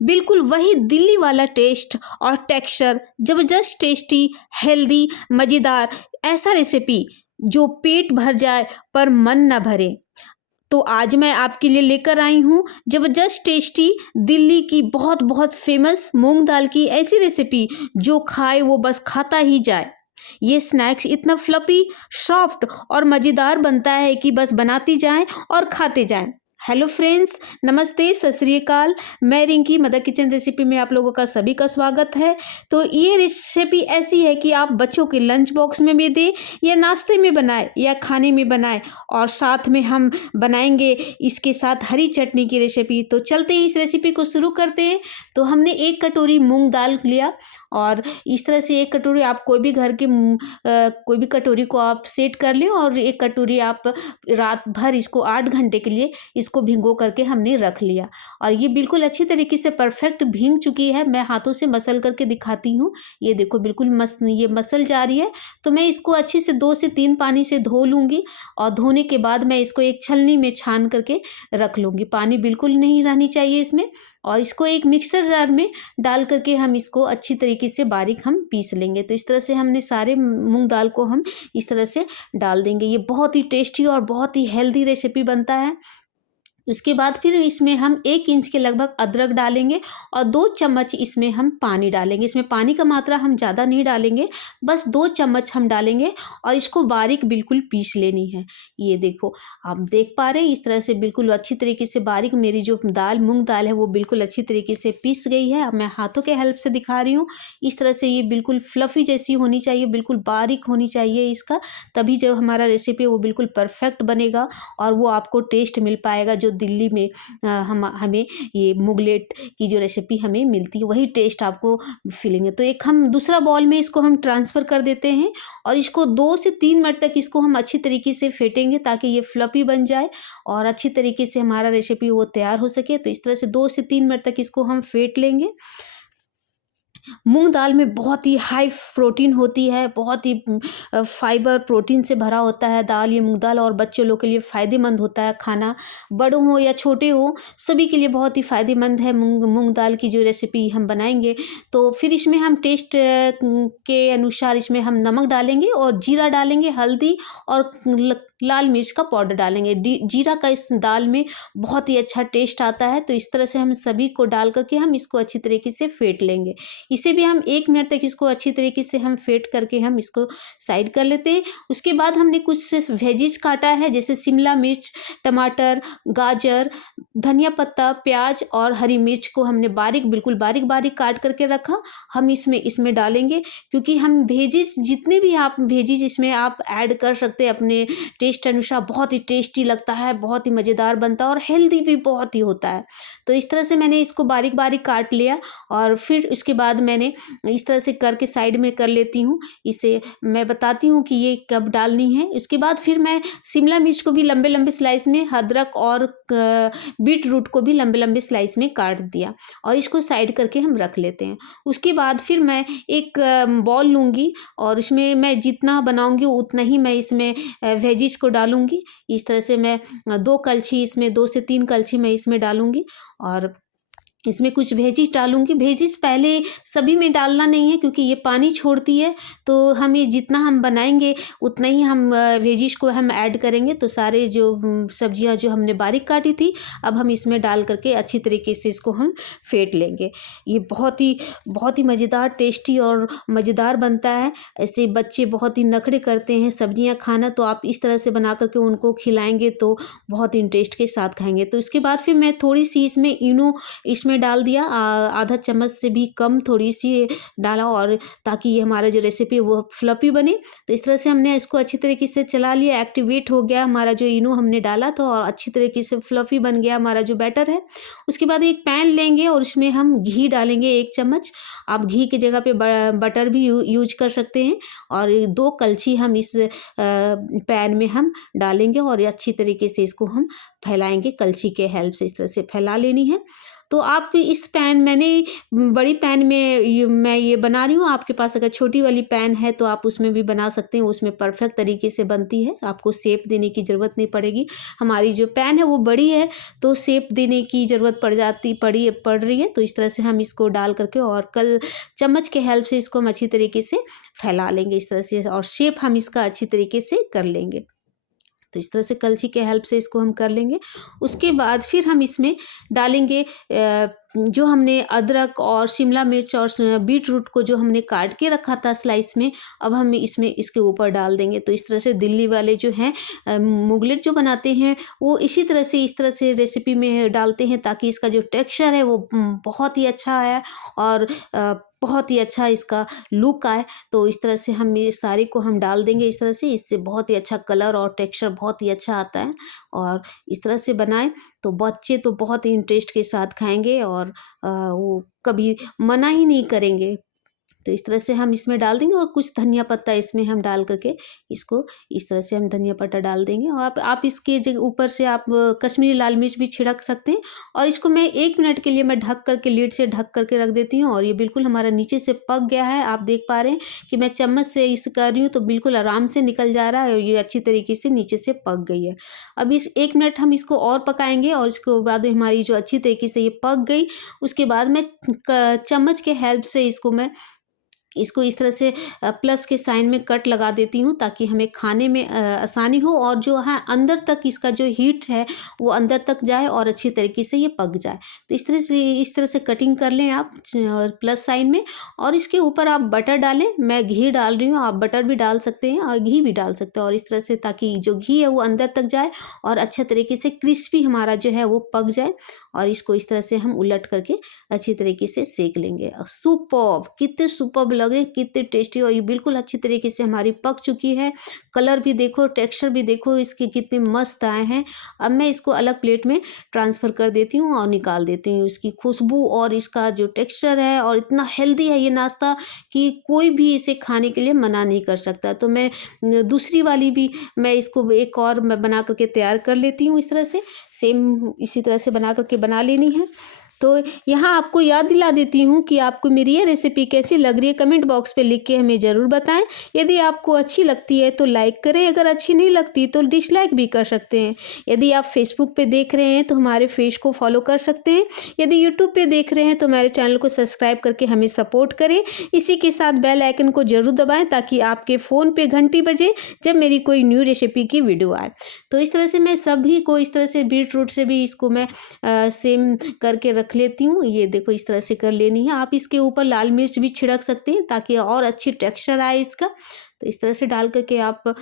बिल्कुल वही दिल्ली वाला टेस्ट और टेक्सचर, ज़बरदस्त टेस्टी, हेल्दी, मज़ेदार, ऐसा रेसिपी जो पेट भर जाए पर मन ना भरे। तो आज मैं आपके लिए लेकर आई हूँ ज़बरदस्त टेस्टी दिल्ली की बहुत बहुत फेमस मूंग दाल की ऐसी रेसिपी जो खाए वो बस खाता ही जाए। ये स्नैक्स इतना फ्लफी, सॉफ्ट और मज़ेदार बनता है कि बस बनाती जाएं और खाते जाएं। हेलो फ्रेंड्स, नमस्ते, सत श्री अकाल। मैं रिंकी, मदर किचन रेसिपी में आप लोगों का सभी का स्वागत है। तो ये रेसिपी ऐसी है कि आप बच्चों के लंच बॉक्स में भी दें या नाश्ते में बनाए या खाने में बनाए, और साथ में हम बनाएंगे इसके साथ हरी चटनी की रेसिपी। तो चलते हैं इस रेसिपी को शुरू करते हैं। तो हमने 1 कटोरी मूंग दाल लिया और इस तरह से 1 कटोरी आप कोई भी घर के कोई भी कटोरी को आप सेट कर लें, और 1 कटोरी आप रात भर इसको 8 घंटे के लिए इसको भिगो करके हमने रख लिया। और ये बिल्कुल अच्छी तरीके से परफेक्ट भीग चुकी है। मैं हाथों से मसल करके दिखाती हूँ। ये देखो बिल्कुल ये मसल जा रही है। तो मैं इसको अच्छे से 2 से 3 पानी से धो लूँगी, और धोने के बाद मैं इसको एक छलनी में छान करके रख लूँगी। पानी बिल्कुल नहीं रहनी चाहिए इसमें। और इसको एक मिक्सर जार में डाल करके हम इसको अच्छी तरीके से बारीक हम पीस लेंगे। तो इस तरह से हमने सारे मूंग दाल को हम इस तरह से डाल देंगे। ये बहुत ही टेस्टी और बहुत ही हेल्दी रेसिपी बनता है। उसके बाद फिर इसमें हम 1 इंच के लगभग अदरक डालेंगे और 2 चम्मच इसमें हम पानी डालेंगे। इसमें पानी का मात्रा हम ज़्यादा नहीं डालेंगे, बस 2 चम्मच हम डालेंगे, और इसको बारीक बिल्कुल पीस लेनी है। ये देखो, आप देख पा रहे हैं इस तरह से बिल्कुल अच्छी तरीके से बारीक मेरी जो मूंग दाल है वो बिल्कुल अच्छी तरीके से पीस गई है। अब मैं हाथों के हेल्प से दिखा रही हूँ। इस तरह से ये बिल्कुल फ्लफ़ी जैसी होनी चाहिए, बिल्कुल बारीक होनी चाहिए इसका, तभी जो हमारा रेसिपी है वो बिल्कुल परफेक्ट बनेगा और वो आपको टेस्ट मिल पाएगा जो दिल्ली में हमें ये मुगलेट की जो रेसिपी हमें मिलती है वही टेस्ट आपको मिलेंगे। तो एक हम दूसरा बॉल में इसको हम ट्रांसफ़र कर देते हैं, और इसको 2 से 3 मिनट तक इसको हम अच्छी तरीके से फेंटेंगे ताकि ये फ्लफी बन जाए और अच्छी तरीके से हमारा रेसिपी वो तैयार हो सके। तो इस तरह से 2 से 3 मिनट तक इसको हम फेंट लेंगे। मूंग दाल में बहुत ही हाई प्रोटीन होती है, बहुत ही फाइबर प्रोटीन से भरा होता है दाल, ये मूंग दाल, और बच्चों लोग के लिए फ़ायदेमंद होता है खाना। बड़ों हो या छोटे हो सभी के लिए बहुत ही फ़ायदेमंद है मूंग दाल की जो रेसिपी हम बनाएंगे। तो फिर इसमें हम टेस्ट के अनुसार इसमें हम नमक डालेंगे और जीरा डालेंगे, हल्दी और लाल मिर्च का पाउडर डालेंगे। जीरा का इस दाल में बहुत ही अच्छा टेस्ट आता है। तो इस तरह से हम सभी को डाल करके हम इसको अच्छी तरीके से फेंट लेंगे। इसे भी हम 1 मिनट तक इसको अच्छी तरीके से हम फेंट करके हम इसको साइड कर लेते हैं। उसके बाद हमने कुछ वेजिज काटा है, जैसे शिमला मिर्च, टमाटर, गाजर, धनिया पत्ता, प्याज और हरी मिर्च को हमने बिल्कुल बारीक बारीक काट करके रखा। हम इसमें डालेंगे, क्योंकि हम वेजिज जितने भी आप वेजिज इसमें आप ऐड कर सकते हैं अपने टेस्ट अनुसार। बहुत ही टेस्टी लगता है, बहुत ही मज़ेदार बनता है और हेल्दी भी बहुत ही होता है। तो इस तरह से मैंने इसको बारीक बारीक काट लिया, और फिर उसके बाद मैंने इस तरह से करके साइड में कर लेती हूँ। इसे मैं बताती हूँ कि ये कब डालनी है। उसके बाद फिर मैं शिमला मिर्च को भी लंबे लंबे स्लाइस में, अदरक और बीट रूट को भी लंबे लंबे स्लाइस में काट दिया, और इसको साइड करके हम रख लेते हैं। उसके बाद फिर मैं एक बॉल लूँगी, और उसमें मैं जितना बनाऊँगी उतना ही मैं इसमें वेजिज को डालूँगी। इस तरह से मैं 2 कलछी इसमें 2 से 3 कलछी मैं इसमें डालूँगी, और इसमें कुछ वेजिज डालूँगी। वेजिज पहले सभी में डालना नहीं है, क्योंकि ये पानी छोड़ती है। तो हमें जितना हम बनाएंगे उतना ही हम वेजिज को हम ऐड करेंगे। तो सारे जो सब्जियां जो हमने बारीक काटी थी, अब हम इसमें डाल करके अच्छी तरीके से इसको हम फेंट लेंगे। ये बहुत ही मज़ेदार, टेस्टी और मज़ेदार बनता है। ऐसे बच्चे बहुत ही नखरे करते हैं सब्जियाँ खाना, तो आप इस तरह से बना करके उनको खिलाएंगे तो बहुत इंटरेस्ट के साथ खाएंगे। तो इसके बाद फिर मैं थोड़ी सी इसमें इनो इसमें डाल दिया, आधा चम्मच से भी कम थोड़ी सी डाला, और ताकि ये हमारा जो रेसिपी है वो फ्लफी बने। तो इस तरह से हमने इसको अच्छी तरीके से चला लिया, एक्टिवेट हो गया हमारा जो इनो हमने डाला था, और अच्छी तरीके से फ्लफी बन गया हमारा जो बैटर है। उसके बाद एक पैन लेंगे और उसमें हम घी डालेंगे 1 चम्मच। आप घी की जगह पे बटर भी यूज कर सकते हैं, और 2 कलछी हम इस पैन में हम डालेंगे और अच्छी तरीके से इसको हम फैलाएंगे। कलछी के हेल्प से इस तरह से फैला लेनी है। तो आप इस पैन मैंने बड़ी पैन में मैं ये बना रही हूँ। आपके पास अगर छोटी वाली पैन है तो आप उसमें भी बना सकते हैं, उसमें परफेक्ट तरीके से बनती है, आपको शेप देने की ज़रूरत नहीं पड़ेगी। हमारी जो पैन है वो बड़ी है तो शेप देने की ज़रूरत पड़ रही है। तो इस तरह से हम इसको डाल करके और कल चम्मच के हेल्प से इसको हम अच्छी तरीके से फैला लेंगे इस तरह से, और शेप हम इसका अच्छी तरीके से कर लेंगे। तो इस तरह से कलछी के हेल्प से इसको हम कर लेंगे। उसके बाद फिर हम इसमें डालेंगे जो हमने अदरक और शिमला मिर्च और बीट रूट को जो हमने काट के रखा था स्लाइस में, अब हम इसमें इसके ऊपर डाल देंगे। तो इस तरह से दिल्ली वाले जो हैं मुगलेट जो बनाते हैं वो इसी तरह से इस तरह से रेसिपी में डालते हैं ताकि इसका जो टेक्सचर है वो बहुत ही अच्छा है और बहुत ही अच्छा इसका लुक आए। तो इस तरह से हम ये सारे को हम डाल देंगे इस तरह से, इससे बहुत ही अच्छा कलर और टेक्सचर बहुत ही अच्छा आता है। और इस तरह से बनाएं तो बच्चे तो बहुत ही इंटरेस्ट के साथ खाएंगे और वो कभी मना ही नहीं करेंगे। तो इस तरह से हम इसमें डाल देंगे और कुछ धनिया पत्ता इसमें हम डाल करके इसको इस तरह से हम धनिया पत्ता डाल देंगे। और आप इसके जगह ऊपर से आप कश्मीरी लाल मिर्च भी छिड़क सकते हैं। और इसको मैं 1 मिनट के लिए मैं ढक करके लीड से ढक करके रख देती हूँ और ये बिल्कुल हमारा नीचे से पक गया है। आप देख पा रहे हैं कि मैं चम्मच से इस कर रही हूँ तो बिल्कुल आराम से निकल जा रहा है और ये अच्छी तरीके से नीचे से पक गई है। अब इस 1 मिनट हम इसको और पकाएंगे और इसके बाद हमारी जो अच्छी तरीके से ये पक गई, उसके बाद मैं चम्मच के हेल्प से इसको इस तरह से प्लस के साइन में कट लगा देती हूँ ताकि हमें खाने में आसानी हो और जो है अंदर तक इसका जो हीट है वो अंदर तक जाए और अच्छी तरीके से ये पक जाए। तो इस तरह से कटिंग कर लें आप प्लस साइन में। और इसके ऊपर आप बटर डालें, मैं घी डाल रही हूँ, आप बटर भी डाल सकते हैं और घी भी डाल सकते हैं। और इस तरह से ताकि जो घी है वो अंदर तक जाए और अच्छा तरीके से क्रिस्पी हमारा जो है वो पक जाए। और इसको इस तरह से हम उलट करके अच्छी तरीके से सेक लेंगे। सुपर्ब, कितने सुपर्ब लगे, कितने टेस्टी, और ये बिल्कुल अच्छी तरीके से हमारी पक चुकी है। कलर भी देखो, टेक्सचर भी देखो इसके कितने मस्त आए हैं। अब मैं इसको अलग प्लेट में ट्रांसफ़र कर देती हूँ और निकाल देती हूँ। इसकी खुशबू और इसका जो टेक्सचर है और इतना हेल्दी है ये नाश्ता कि कोई भी इसे खाने के लिए मना नहीं कर सकता। तो मैं दूसरी वाली भी मैं इसको एक और मैं बना करके तैयार कर लेती हूँ। इस तरह से सेम इसी तरह से बना करके बना लेनी है। तो यहाँ आपको याद दिला देती हूँ कि आपको मेरी ये रेसिपी कैसी लग रही है, कमेंट बॉक्स पे लिख के हमें ज़रूर बताएं। यदि आपको अच्छी लगती है तो लाइक करें, अगर अच्छी नहीं लगती तो डिसलाइक भी कर सकते हैं। यदि आप फेसबुक पे देख रहे हैं तो हमारे पेज को फॉलो कर सकते हैं। यदि यूट्यूब पे देख रहे हैं तो हमारे चैनल को सब्सक्राइब करके हमें सपोर्ट करें। इसी के साथ बेल आइकन को ज़रूर दबाएँ ताकि आपके फ़ोन पर घंटी बजे जब मेरी कोई न्यू रेसिपी की वीडियो आए। तो इस तरह से मैं सभी को इस तरह से बीट रूट से भी इसको मैं सेम करके रख लेती हूँ। ये देखो इस तरह से कर लेनी है। आप इसके ऊपर लाल मिर्च भी छिड़क सकते हैं ताकि और अच्छी टेक्सचर आए इसका। तो इस तरह से डाल करके आप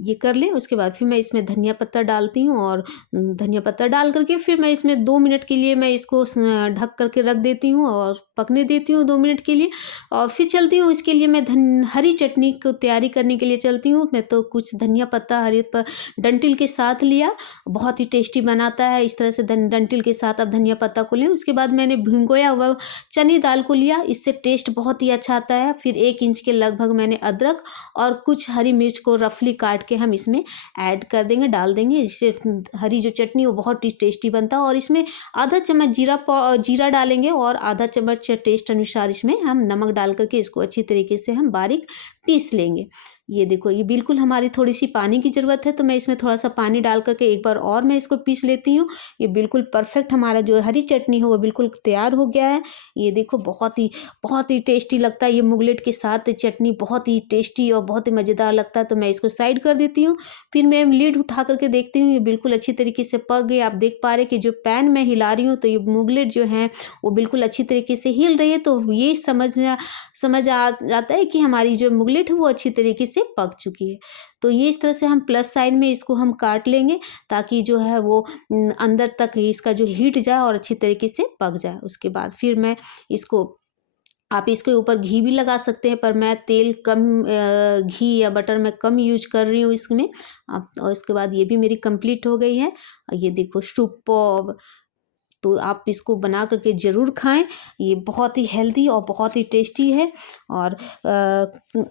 ये कर लें। उसके बाद फिर मैं इसमें धनिया पत्ता डालती हूँ और धनिया पत्ता डाल करके फिर मैं इसमें 2 मिनट के लिए मैं इसको ढक करके रख देती हूँ और पकने देती हूँ 2 मिनट के लिए। और फिर चलती हूँ, इसके लिए मैं हरी चटनी को तैयारी करने के लिए चलती हूँ। मैं तो कुछ धनिया पत्ता हरी डंठल के साथ लिया, बहुत ही टेस्टी बनाता है। इस तरह से डंठल के साथ आप धनिया पत्ता को लें। उसके बाद मैंने भिगोया हुआ चने दाल को लिया, इससे टेस्ट बहुत ही अच्छा आता है। फिर 1 इंच के लगभग मैंने अदरक और कुछ हरी मिर्च को रफली काट के हम इसमें ऐड कर देंगे, डाल देंगे, जिससे हरी जो चटनी वो बहुत ही टेस्टी बनता है। और इसमें आधा चम्मच जीरा डालेंगे और आधा चम्मच टेस्ट अनुसार इसमें हम नमक डाल करके इसको अच्छी तरीके से हम बारीक पीस लेंगे। ये देखो ये बिल्कुल हमारी थोड़ी सी पानी की ज़रूरत है तो मैं इसमें थोड़ा सा पानी डाल करके एक बार और मैं इसको पीस लेती हूँ। ये बिल्कुल परफेक्ट हमारा जो हरी चटनी है वो बिल्कुल तैयार हो गया है। ये देखो बहुत ही टेस्टी लगता है। ये मुगलेट के साथ चटनी बहुत ही टेस्टी और बहुत ही मज़ेदार लगता है। तो मैं इसको साइड कर देती हूँ। फिर मैं लीड उठा करके देखती हूँ, ये बिल्कुल अच्छी तरीके से पक गई। आप देख पा रहे कि जो पैन मैं हिला रही हूँ तो ये मुगलेट जो है वो बिल्कुल अच्छी तरीके से हिल रही है। तो ये समझ आ जाता है कि हमारी जो मुगलेट है वो अच्छी तरीके से पक चुकी है। तो ये इस तरह से हम प्लस साइन में इसको हम काट लेंगे ताकि जो है वो अंदर तक इसका जो हीट जाए और अच्छी तरीके से पक जाए। उसके बाद फिर मैं इसको आप इसके ऊपर घी भी लगा सकते हैं, पर मैं तेल कम घी या बटर मैं कम यूज कर रही हूँ इसमें। और इसके बाद ये भी मेरी कंप्लीट हो गई है। ये देखो सुपर्ब। तो आप इसको बना करके ज़रूर खाएं। ये बहुत ही हेल्दी और बहुत ही टेस्टी है। और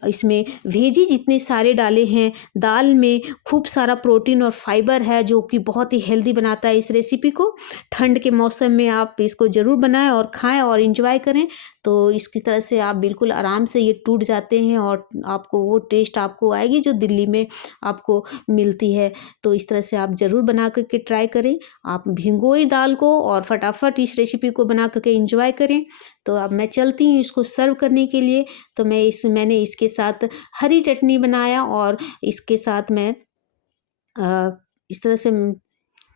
इसमें वेजी जितने सारे डाले हैं, दाल में खूब सारा प्रोटीन और फाइबर है जो कि बहुत ही हेल्दी बनाता है इस रेसिपी को। ठंड के मौसम में आप इसको ज़रूर बनाएं और खाएं और इंजॉय करें। तो इसकी तरह से आप बिल्कुल आराम से ये टूट जाते हैं और आपको वो टेस्ट आपको आएगी जो दिल्ली में आपको मिलती है। तो इस तरह से आप ज़रूर बना करके ट्राई करें। आप भिगोएं दाल को और फटाफट इस रेसिपी को बना करके इंजॉय करें। तो अब मैं चलती हूँ इसको सर्व करने के लिए। तो मैंने इसके साथ हरी चटनी बनाया और इसके साथ मैं इस तरह से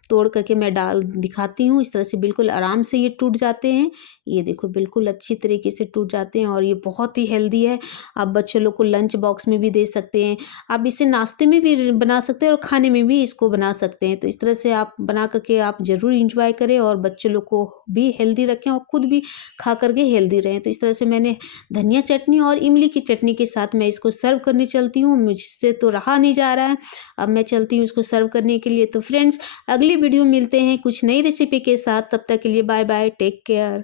तोड़ करके मैं डाल दिखाती हूँ। इस तरह से बिल्कुल आराम से ये टूट जाते हैं। ये देखो बिल्कुल अच्छी तरीके से टूट जाते हैं और ये बहुत ही हेल्दी है। आप बच्चों लोग को लंच बॉक्स में भी दे सकते हैं। आप इसे नाश्ते में भी बना सकते हैं और खाने में भी इसको बना सकते हैं। तो इस तरह से आप बना करके आप ज़रूर इंजॉय करें और बच्चों लोग को भी हेल्दी रखें और खुद भी खा करके हेल्दी रहें। तो इस तरह से मैंने धनिया चटनी और इमली की चटनी के साथ मैं इसको सर्व करने चलती हूँ। मुझसे तो रहा नहीं जा रहा है, अब मैं चलती हूँ इसको सर्व करने के लिए। तो फ्रेंड्स, अगली वीडियो मिलते हैं कुछ नई रेसिपी के साथ। तब तक के लिए बाय बाय, टेक केयर।